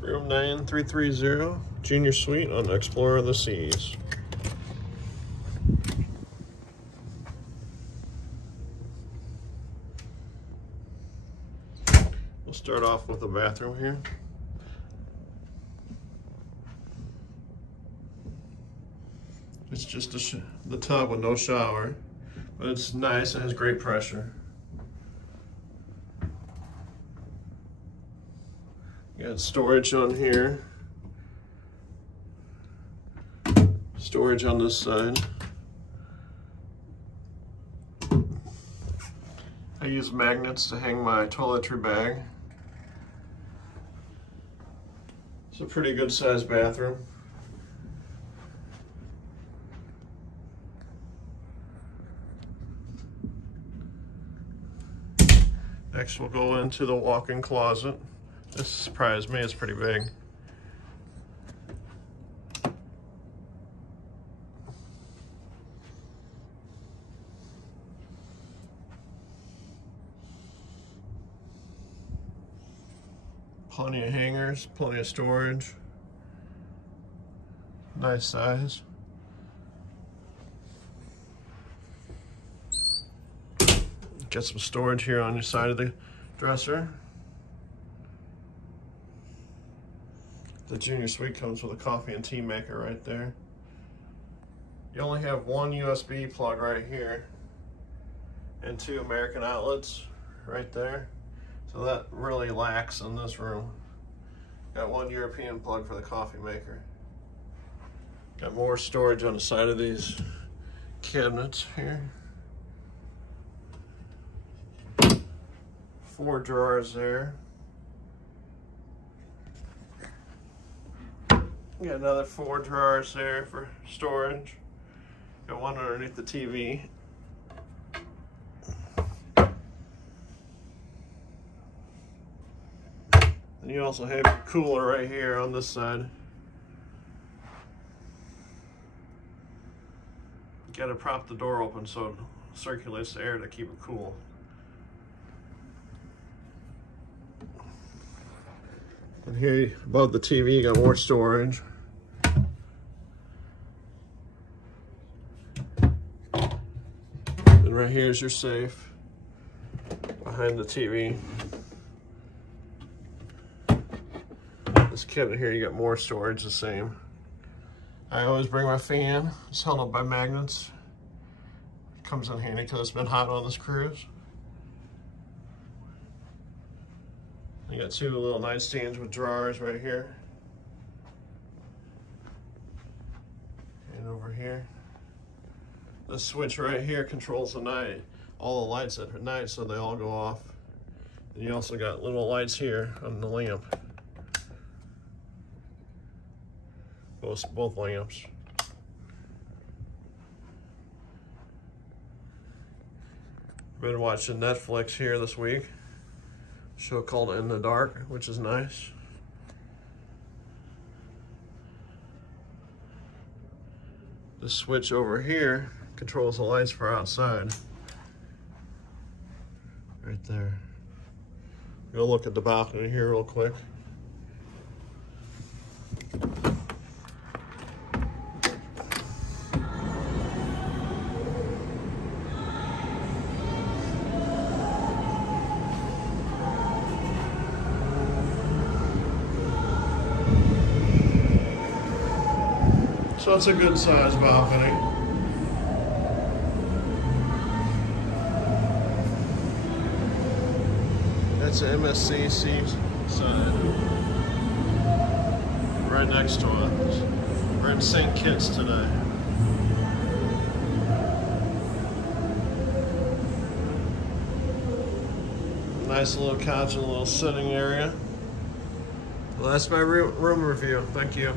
Room 9330, Junior Suite on Explorer of the Seas. We'll start off with the bathroom here. It's just the tub with no shower, but it's nice and has great pressure. You got storage on here, storage on this side. I use magnets to hang my toiletry bag. It's a pretty good sized bathroom. Next we'll go into the walk-in closet. This surprised me, it's pretty big. Plenty of hangers, plenty of storage. Nice size. Get some storage here on your side of the dresser. The Junior Suite comes with a coffee and tea maker right there. You only have one USB plug right here and two American outlets right there. So that really lacks in this room. Got one European plug for the coffee maker. Got more storage on the side of these cabinets here. 4 drawers there. Got another 4 drawers there for storage. Got one underneath the TV. And you also have your cooler right here on this side. You gotta prop the door open so it circulates the air to keep it cool. And here above the TV, you got more storage. And right here is your safe behind the TV. This cabinet here, you got more storage, the same. I always bring my fan. It's held up by magnets. It comes in handy because it's been hot on this cruise. You got 2 little nightstands with drawers right here. And over here. This switch right here controls the night. All the lights at night, so they all go off. And you also got little lights here on the lamp. Both lamps. Been watching Netflix here this week. Show called In the Dark, which is nice. The switch over here controls the lights for outside. Right there. Go look at the balcony here real quick. So it's a good size balcony. That's an MSC side. Right next to us. We're in St. Kitts today. Nice little couch and a little sitting area. Well, that's my room review. Thank you.